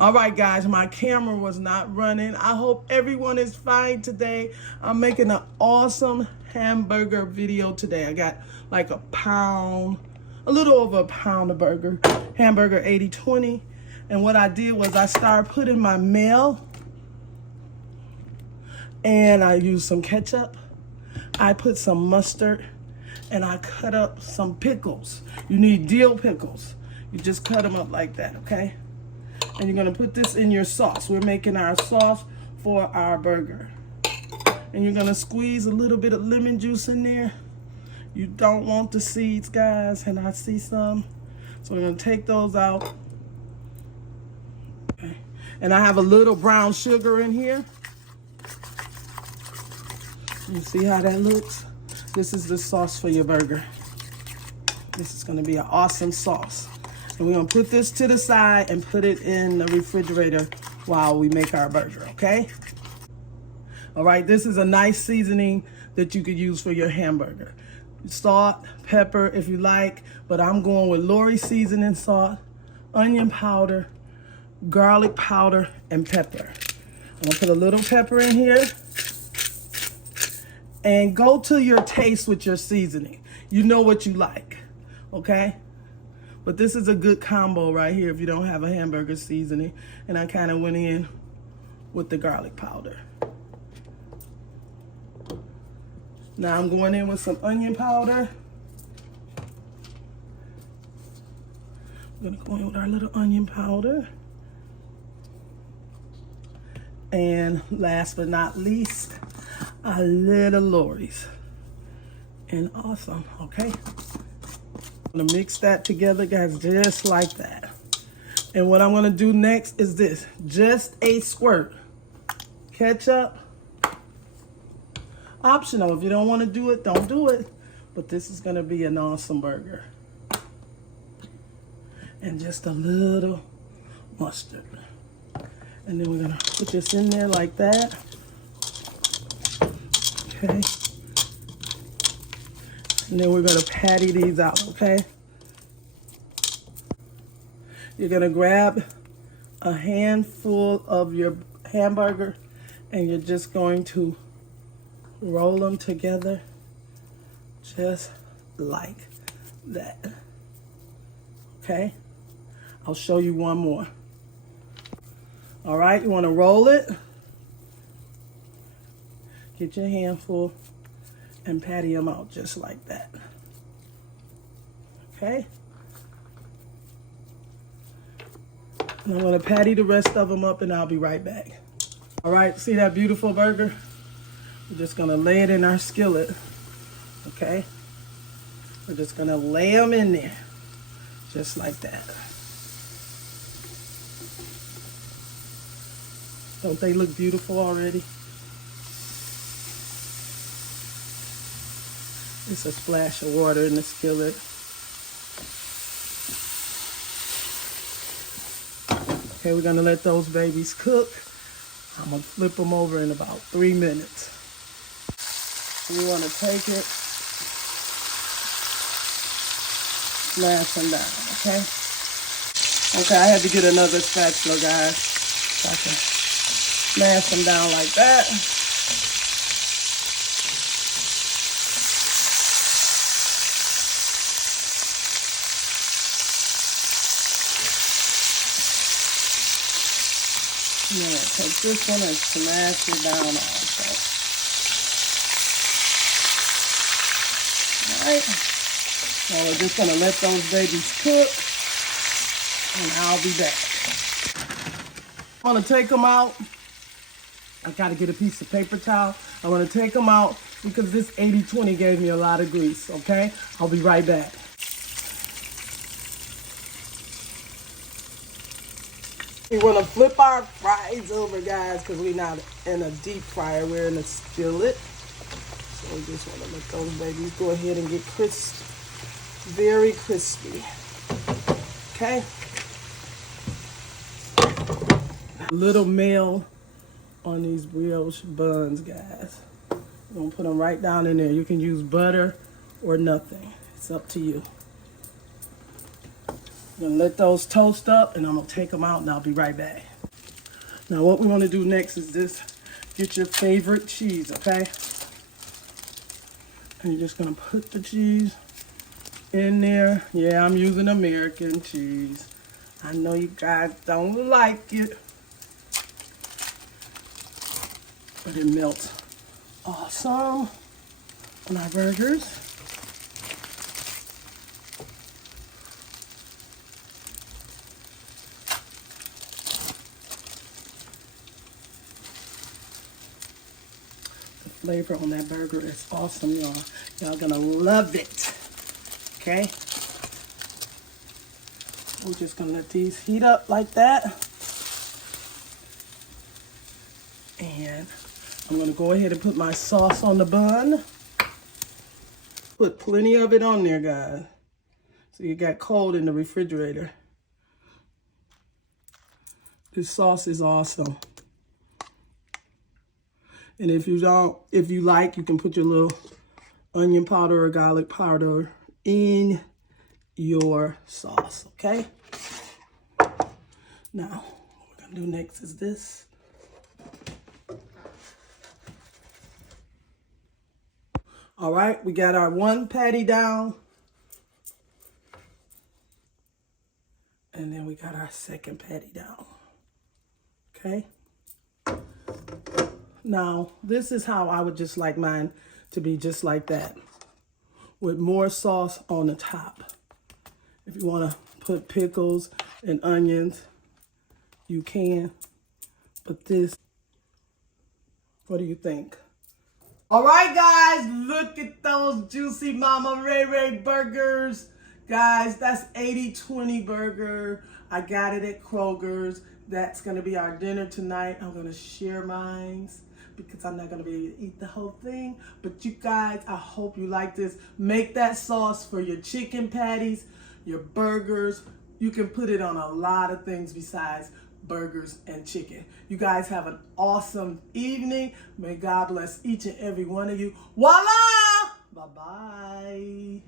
All right, guys, my camera was not running. I hope everyone is fine today. I'm making an awesome hamburger video today. I got like a little over a pound of burger, hamburger 80/20. And what I did was I started putting my Mayo, and I used some ketchup. I put some mustard, and I cut up some pickles. You need dill pickles. You just cut them up like that, okay? And you're gonna put this in your sauce. We're making our sauce for our burger. And you're gonna squeeze a little bit of lemon juice in there. You don't want the seeds, guys, and I see some. So we're gonna take those out. Okay. And I have a little brown sugar in here. You see how that looks? This is the sauce for your burger. This is gonna be an awesome sauce. And we're gonna put this to the side and put it in the refrigerator while we make our burger, okay? All right, this is a nice seasoning that you could use for your hamburger. Salt, pepper if you like, but I'm going with Lawry seasoning salt, onion powder, garlic powder, and pepper. I'm gonna put a little pepper in here. And go to your taste with your seasoning. You know what you like, okay? But this is a good combo right here if you don't have a hamburger seasoning. And I kind of went in with the garlic powder. Now I'm going in with some onion powder. I'm gonna go in with our little onion powder. And last but not least, a little Lawry's. And awesome, okay? I'm gonna mix that together, guys, just like that. And what I'm gonna do next is this, just a squirt. Ketchup, optional. If you don't wanna do it, don't do it. But this is gonna be an awesome burger. And just a little mustard. And then we're gonna put this in there like that. Okay. And then we're gonna patty these out, okay? You're gonna grab a handful of your hamburger and you're just going to roll them together just like that. Okay? I'll show you one more. All right, you wanna roll it. Get your handful and patty them out just like that. Okay? And I'm gonna patty the rest of them up and I'll be right back. All right, see that beautiful burger? We're just gonna lay it in our skillet, okay? We're just gonna lay them in there, just like that. Don't they look beautiful already? It's a splash of water in the skillet. Okay, we're gonna let those babies cook. I'm gonna flip them over in about 3 minutes. You wanna take it, smash them down, okay? Okay, I had to get another spatula, guys, so I can smash them down like that. I'm gonna take this one and smash it down also. Alright. Now we're just gonna let those babies cook and I'll be back. I'm gonna take them out. I gotta get a piece of paper towel. I'm gonna take them out because this 80/20 gave me a lot of grease, okay? I'll be right back. We want to flip our fries over, guys, because we're not in a deep fryer. We're in a skillet. So we just want to let those babies go ahead and get crisp, very crispy. Okay. A little Mayo on these brioche buns, guys. We're going to put them right down in there. You can use butter or nothing. It's up to you. I'm gonna let those toast up and I'm gonna take them out and I'll be right back. Now what we wanna do next is this. Get your favorite cheese, okay? And you're just gonna put the cheese in there. Yeah, I'm using American cheese. I know you guys don't like it, but it melts awesome on our burgers. The flavor on that burger is awesome, y'all. Y'all gonna love it, okay? We're just gonna let these heat up like that. And I'm gonna go ahead and put my sauce on the bun. Put plenty of it on there, guys. So you got cold in the refrigerator. This sauce is awesome. And if you like, you can put your little onion powder or garlic powder in your sauce, okay? Now, what we're gonna do next is this. All right, we got our one patty down. And then we got our second patty down, okay? Now, this is how I would just like mine to be, just like that, with more sauce on the top. If you want to put pickles and onions, you can. But this, what do you think? All right, guys, look at those juicy Mama Ray Ray burgers. Guys, that's 80/20 burger. I got it at Kroger's. That's going to be our dinner tonight. I'm going to share mine because I'm not going to be able to eat the whole thing. But you guys, I hope you like this. Make that sauce for your chicken patties, your burgers. You can put it on a lot of things besides burgers and chicken. You guys have an awesome evening. May God bless each and every one of you. Voila! Bye-bye.